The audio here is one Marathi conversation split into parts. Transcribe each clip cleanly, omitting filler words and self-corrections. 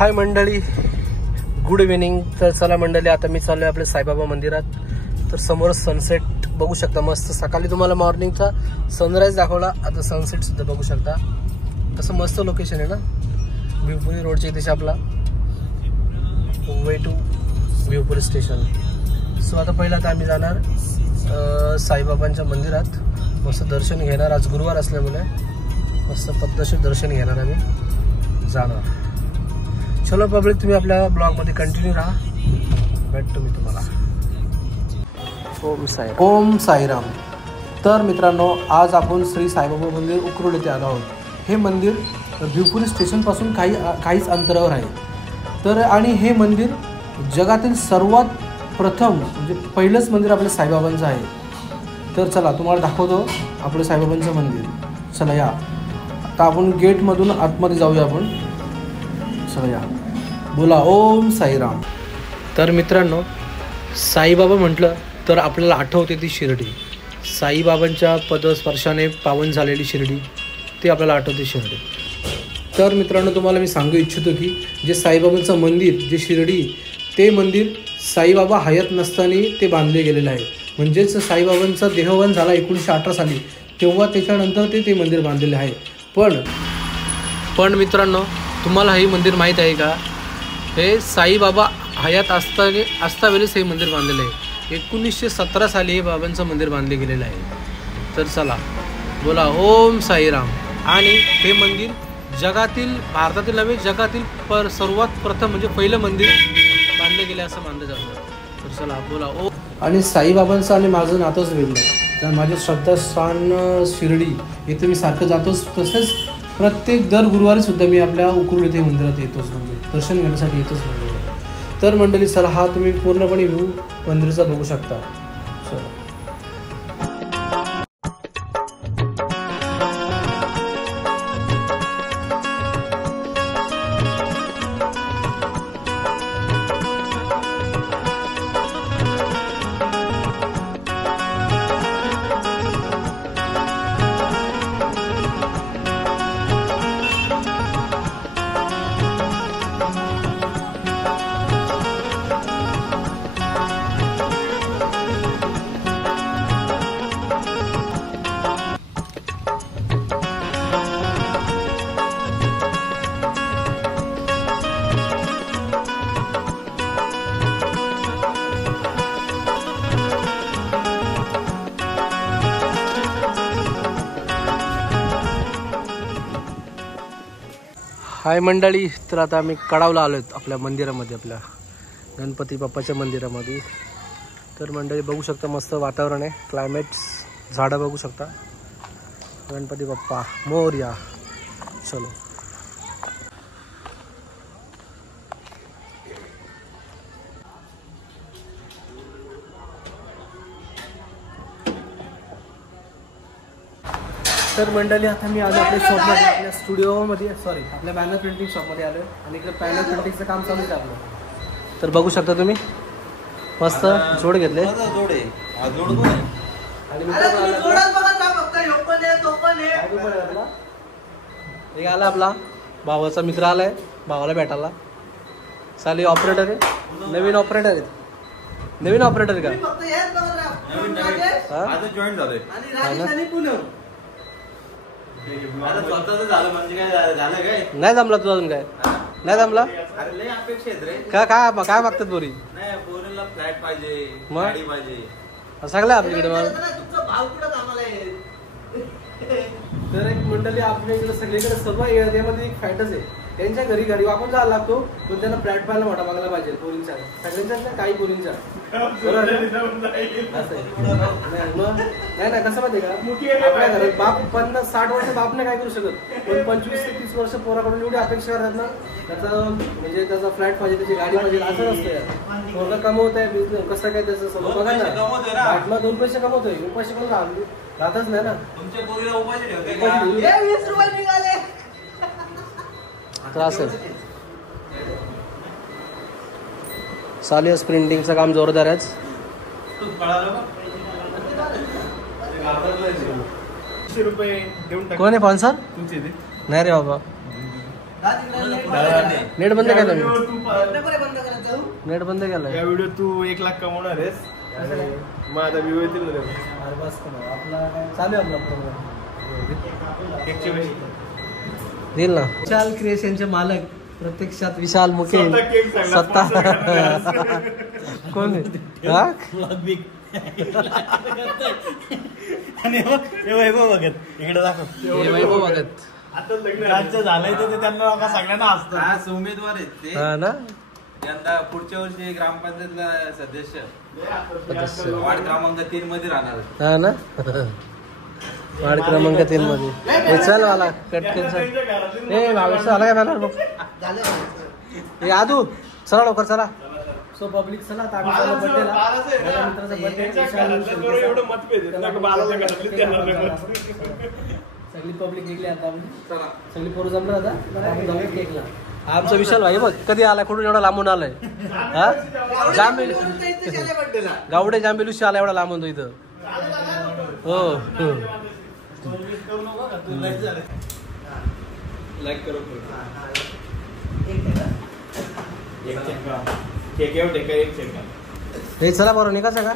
हाय मंडळी, गुड इव्हिनिंग. तर चला मंडळी, आता मी चाललोय आपल्या साईबाबा मंदिरात. तर समोर सनसेट बघू शकता मस्त. सकाळी तुम्हाला मॉर्निंगचा सनराईज दाखवला, आता सनसेट सुद्धा बघू शकता. कसं मस्त लोकेशन आहे ना, भिवपुरी रोडच्या इथे आपला way to Bhivpuri station. So आता पहिला आता आम्ही जाणार साईबाबांच्या मंदिरात, मस्त दर्शन घेणार. आज गुरुवार असल्यामुळे मस्त पद्धतशीर दर्शन घेणार, आम्ही जाणार. चलो पब्लिक, तुम्ही आपल्या ब्लॉगमध्ये कंटिन्यू राहा, भेटतो मी तुम्हाला. ओम साईराम. तर मित्रांनो, आज आपण श्री साईबाबा मंदिर उकरोड येथे आलो आहोत. हे मंदिर भिवपुरी स्टेशनपासून काहीच अंतरावर आहे. तर आणि हे मंदिर जगातील सर्वात प्रथम म्हणजे पहिलंच मंदिर आपल्या साईबाबांचं आहे. तर चला तुम्हाला दाखवतो आपलं साईबाबांचं मंदिर. चला या, आता आपण गेटमधून आतमध्ये जाऊया आपण. चला या, बोला ओम साईराम. तर मित्रांनो, साईबाबा म्हटलं तर आपल्याला आठवते ती शिर्डी. साईबाबांच्या पदस्पर्शाने पावन झालेली शिर्डी, ते आपल्याला आठवते शिर्डी. तर मित्रांनो, तुम्हाला मी सांगू इच्छितो की जे साईबाबांचं मंदिर, जे शिर्डी, ते मंदिर साईबाबा हयात नसताना ते बांधले गेलेलं आहे. म्हणजेच साईबाबांचा देहवान झाला 1918 साली, तेव्हा त्याच्यानंतर ते मंदिर बांधलेले आहे. पण मित्रांनो, तुम्हाला हे मंदिर माहीत आहे का? हे साईबाबा हयात असतावेळेस हे मंदिर बांधलेलं आहे. 1917 साली हे बाबांचं मंदिर बांधले गेलेलं आहे. तर चला बोला ओम साईराम. आणि हे मंदिर जगातील, भारतातील नव्हे जगातील सर्वात प्रथम म्हणजे पहिलं मंदिर बांधलं गेलं असं मानलं जातं. तर चला बोला ओम. आणि साईबाबांचं आणि माझं नातंच वेगळं आहे. कारण माझे श्रद्धास्थान शिर्डी इथे मी सारखं जातोच. तसेच प्रत्येक दर गुरुवारी सुद्धा मी आपल्या उकरूड येथे मंदिरात येतोच, म्हणजे दर्शन घेण्यासाठी येतोच मंदिर. तर मंडळी चला, हा तुम्ही पूर्णपणे व्ह्यू मंदिराचा बघू शकता. चला हाय मंडळी. तर आता आम्ही कडावला आलो आहेत आपल्या मंदिरामध्ये, आपल्या गणपती बाप्पाच्या मंदिरामध्ये. तर मंडळी बघू शकता, मस्त वातावरण आहे, क्लायमेट, झाडं बघू शकता. गणपती बाप्पा मोरया. चलो तर मंडळी, आता मी आलो आपल्या शॉपमध्ये, आपल्या स्टुडिओमध्ये, सॉरी आपल्या बॅनर प्रिंटिंग शॉपमध्ये आलो. आणि इकडे बॅनर प्रिंटिंगचं काम चालू आहे आपलं. तर बघू शकता तुम्ही, मस्त जोड घेतले. एक आला आपला भावाचा मित्र आलाय, भावाला भेटायला. चालेल, ऑपरेटर आहे, नवीन ऑपरेटर आहेत. नवीन ऑपरेटर का? नाही जमला तुझं अजून? काय नाही जमला? काय मागतात पोरी? मग सगळं आपल्याकडे. तर एक मंडळी, आपल्या इकडे सगळीकडे सर्व एरियामध्ये एक फॅटच आहे. त्यांच्या घरी गाडी वापरून जायला लागतो, पण त्यांना फ्लॅट पाहायला मोठा बघायला पाहिजे. पोरींचा सगळ्यांच्या, काही पोरींचा नाही कसं माहिती का, आपल्या घरात बाप 50-60 वर्ष बापने काय करू शकत, पण 25 ते 30 वर्ष पोराकडून एवढी अपेक्षा करतात ना, त्याचं म्हणजे त्याचा फ्लॅट पाहिजे, त्याची गाडी पाहिजे, असं नसतं. पोरगा कमवत आहे, बिझनेस कसं काय त्याचं समोर बघा ना. आठला 2 पैसे कमवतोय, उपाशी करून राहतच नाही ना. तर असं चालेल, प्रिंटिंगचं काम जोरदार आहे. ₹100 देऊन टाक. कोण आहे स्पॉन्सर? तुमचे ते नाही रे बाबा, नेट बंद केलं नेट बंद केलं. या व्हिडिओ तू 1 लाख कमवणार आहेस. मग आता व्ह्यू येतील ना आपला चालू आहे आपला प्रोग्राम. देईल ना. विशाल क्रिएशनचे मालक प्रत्यक्षात विशाल मुकेल स्वतः. कोण वैभव भगत इकडे दाखव. वैभव भगत आता लग्न झालंय तर त्यांना सगळ्यांना असतं. आज उमेदवार आहेत ते. हा ना. यंदा पुढच्या वर्षी ग्रामपंचायतला सदस्य वार्ड क्रमांक 3 मध्ये राहणार. हा ना. वार्ड क्रमांक 3 मध्ये. चल वाला कटकन चल. ए भावेश आला काय मला बघ. ए आदू चला लवकर चला. सो पब्लिक चला ताबीचा बर्थडेला माझ्या मित्राचा बर्थडे एवढं मतभेद आहेत ना बालाच्या घरातली त्यांना सगळी पब्लिक निघली आता आपण. सगळी पोरं जमलं आता आपण जाऊया केकला. आमचा विशाल भाई बघ कधी आला कुठून एवढा लांबून आलाय. हा जांबेलू गावडे जांबेलूशी आला एवढा लांबून तो इथं. हो लाईक करो. हे चला बरं निघायचं का.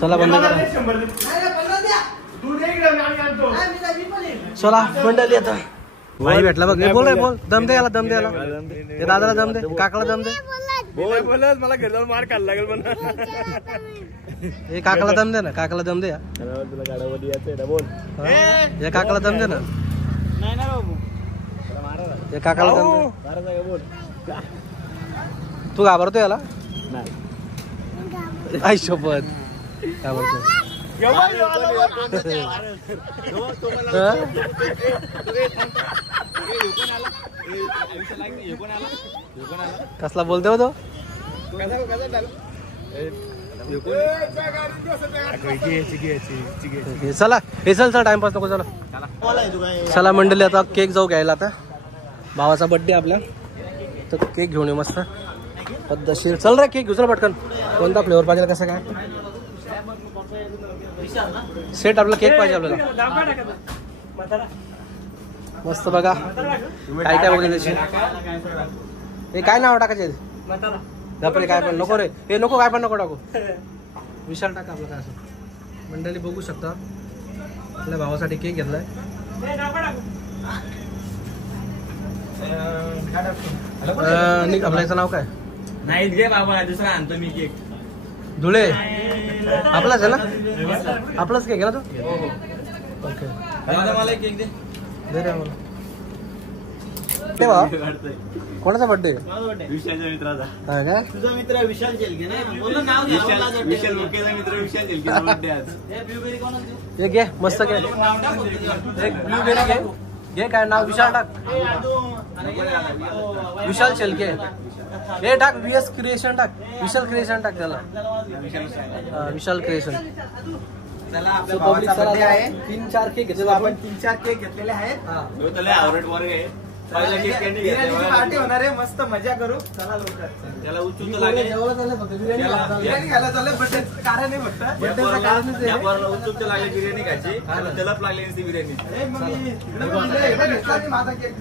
चला बंद करा. चला मंडळी आता भाई भेटला बघ. बोल रे बोल. दम दे याला दम दे याला. हे दादाला दम दे काकाला दम दे. बोलत मला घरी जाऊन मार खायला लागेल पण. हे काकाला दम दे ना. काकाला दम दे या. तुला गाडामध्ये यायचंय बोल. हे काकाला दम दे ना. नाही ना बाबू हे काकाला दम दे. बोल. तू घाबरतो याला. नाही आई शपथ घाबरतो. कसला बोलते हो तो. चला हे चल चल टाइमपास नको. चला चला मंडळी आता केक जाऊ घ्यायला. आता भावाचा बर्थडे आपल्या तर केक घेऊन येऊ मस्त पद्धतशीर. चल रे केक घेऊ चल पटकन. कोणता फ्लेवर पाहिजे कसं काय सेट आपला केक पाहिजे आपल्याला मस्त. बघा काय काय बघले त्याची. हे काय नाव टाकायचे आपले काय पण नको रे. हे नको काय पण नको टाकू. विशाल टाका आपलं काय असं. मंडळी बघू शकता आपल्या भावासाठी केक घेतलाय. आपल्याचं नाव काय. नाही घे बाबा दुसरा आणतो मी केक. धुळे आपलाच आहे ना. आपलाच केक आहे ना तो. ओके मला केक दे. दे रे मला. तेव्हा कोणाचा बर्थडे. विशालच्या मित्राचा. हा का. तुझा मित्र विशाल शेलके ना. विशाल मुकेचा मित्र विशाल शेलकेचा बर्थडे आज. हे घे मस्त घे. एक ब्लूबेरी घे. घे काय नाव विशाल टाक. विशाल शेलके. हे टाक VS क्रिएशन टाक. विशाल क्रिएशन टाक त्याला. विशाल क्रिएशन. पब्लिक चला 3-4 केक घेतले आपण. 3-4 केक घेतलेले आहेत. आवडत वर्ग आहे. पार्टी होणार आहे मस्त मजा करू. चला लवकर. त्याला उचलून लागेल. बिर्याणी खायला चाललंय बर्थडे कारण नाही फक्त बर्थडेचं कारणच आहे. उचलून लागले बिर्याणी खायची. त्याला लागली नसती बिर्याणी. माझा केक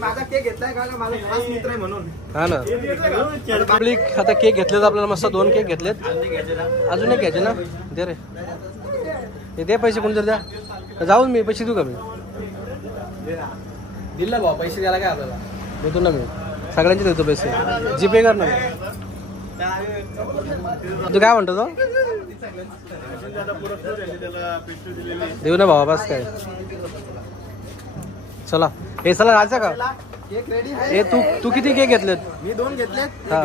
माझा केक घेतलाय का माझा खास मित्र आहे म्हणून. हा ना. पब्लिक आता केक घेतलेत आपल्याला मस्त 2 केक घेतलेत. अजून एक घ्यायचे ना. दे रे हे दे पैसे कोणी जर द्या. जाऊन मी पैसे देऊ का. मी दिला भाऊ पैसे द्यायला काय आपल्याला. देतो ना मी सगळ्यांचे देतो पैसे. जीपे कर ना. तू काय म्हणतो तो. देऊ ना भावा बस काय. चला हे चला राहायचं का. केक रेडी हे तू किती केक घेतलेत. मी 2 घेतलेत. हा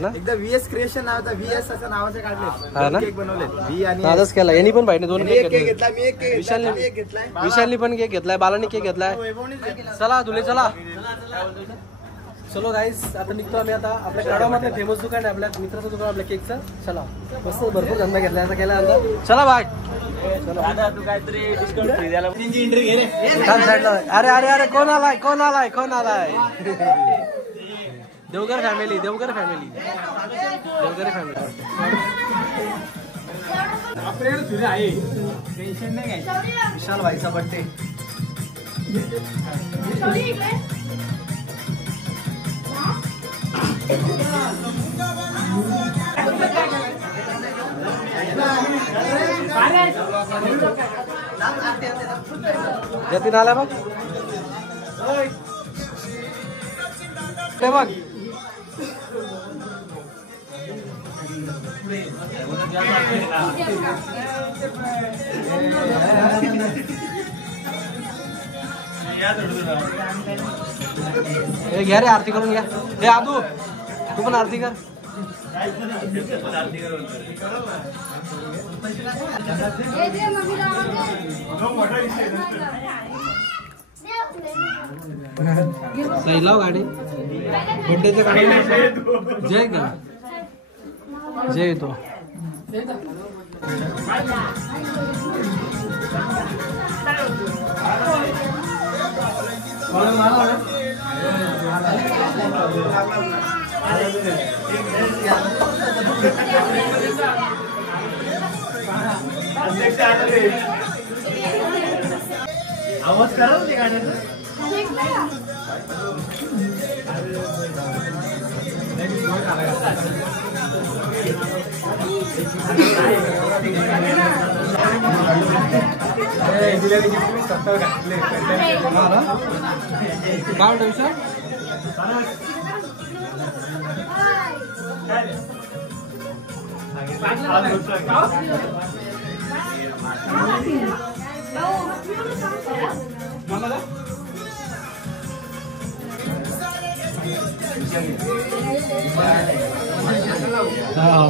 ना. एकदा VS क्रिएशन नावाचा VS असं नावाचे काढले. हा ना. केक बनवले V आणि आजच केला. यांनी पण पाहिजे 2 केक घेतले. घेतला. मी एक केक घेतलाय. विशालनी पण केक घेतलाय. बालानी केक घेतलाय. चला धुले चला. चलो गाईस आता निघतो आम्ही. आता आपल्या कराडामधलं फेमस दुकान आहे आपल्या मित्राचं दुकान आपल्या केकचं. चला मस्त भरपूर धंदा घेतला आता केला आता. चला बाय. तू काहीतरी डिस्काउंट फ्री द्यायला एंट्री घे रे. अरे अरे अरे कोण आलाय कोण आलाय कोण आलाय. देवघर फॅमिली देवघर फॅमिली देवघर फॅमिली. आहे टेन्शन नाही घ्यायचं. विशाल भाईचा बर्थडे. जतीन आला बघ ते बघ. हे घ्या रे आरती करून घ्या. हे आदू तू पण आरती कर. सही लाव गाडी. बड्डेचं गाडी जय का जय येतो. आवाज करा ते गाण्याचा.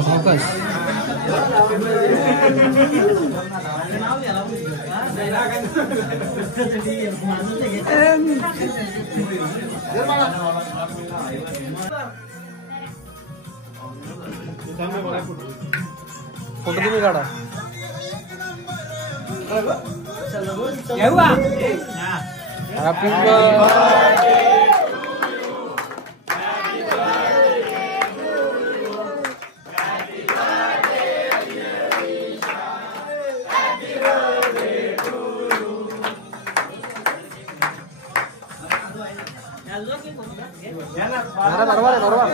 फोकस. फोटो तुम्ही काढा. Happy birthday. बरोबर आहे बरोबर.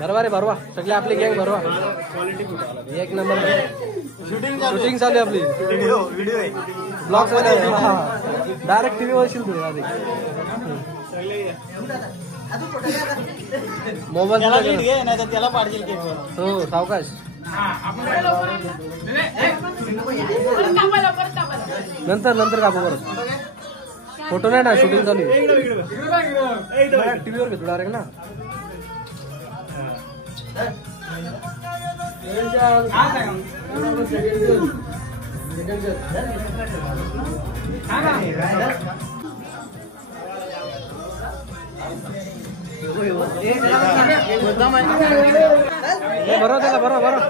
बरोबर आहे बरोबर. सगळे आपली गँग बरोबर. एक नंबर शूटिंग चालू आहे आपली. ब्लॉग चालू आहे. डायरेक्ट टीव्ही वरशील तू. मोबाईल नाही तर त्याला पाडशील केक. हो सावकाश. नंतर नंतर कापू परत. फोटो नाही ना शूटिंग चालू आहे. टीव्हीवर घेतो डायरेक्ट ना. बरोबर त्याला बरोबर बरोबर.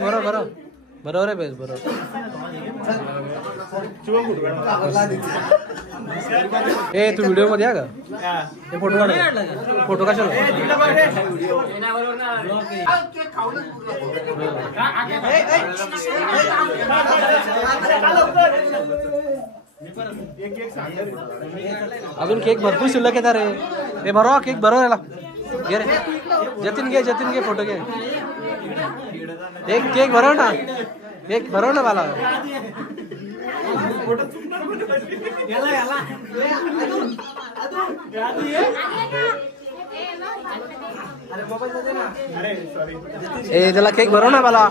बरोबर बरोबर बरोबर आहे बेस बरोबर. ए तू व्हिडिओ मध्ये या का. हे फोटो काढ. फोटो कशाला. अजून केक भरपूर शिल्लक येतात रे. हे बरोबर केक बरोबर याला घे रे. जतीन घे फोटो घे. एक केक भरव ना. केक भरव ना मला. ए त्याला केक भरव ना मला.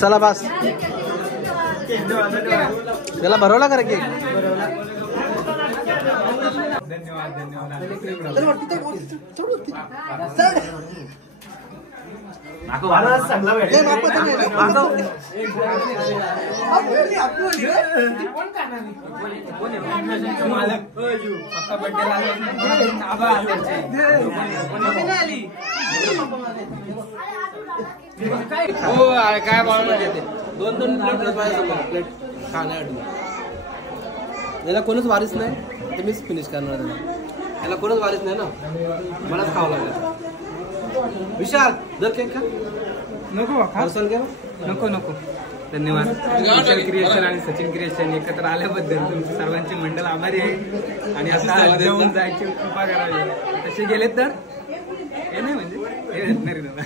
चला बस. त्याला भरवला का रे केक. काय दोन प्लेट खाण्यासाठी याला कोणच वारीच नाही तर मीच फिनिश करणार त्याला. याला कोणच वारीच नाही ना, मलाच खावं लागलं. विशाल दर केक का नको पार्सल घ्या. नको नको धन्यवाद. विशाल क्रिएशन आणि सचिन क्रिएशन एकत्र आल्याबद्दल तुमची सर्वांची मंडळ आभारी आहे. आणि आता जेवून जायची कृपा करावी. तसे गेलेत तर हे नाही म्हणजे हे नाही दादा.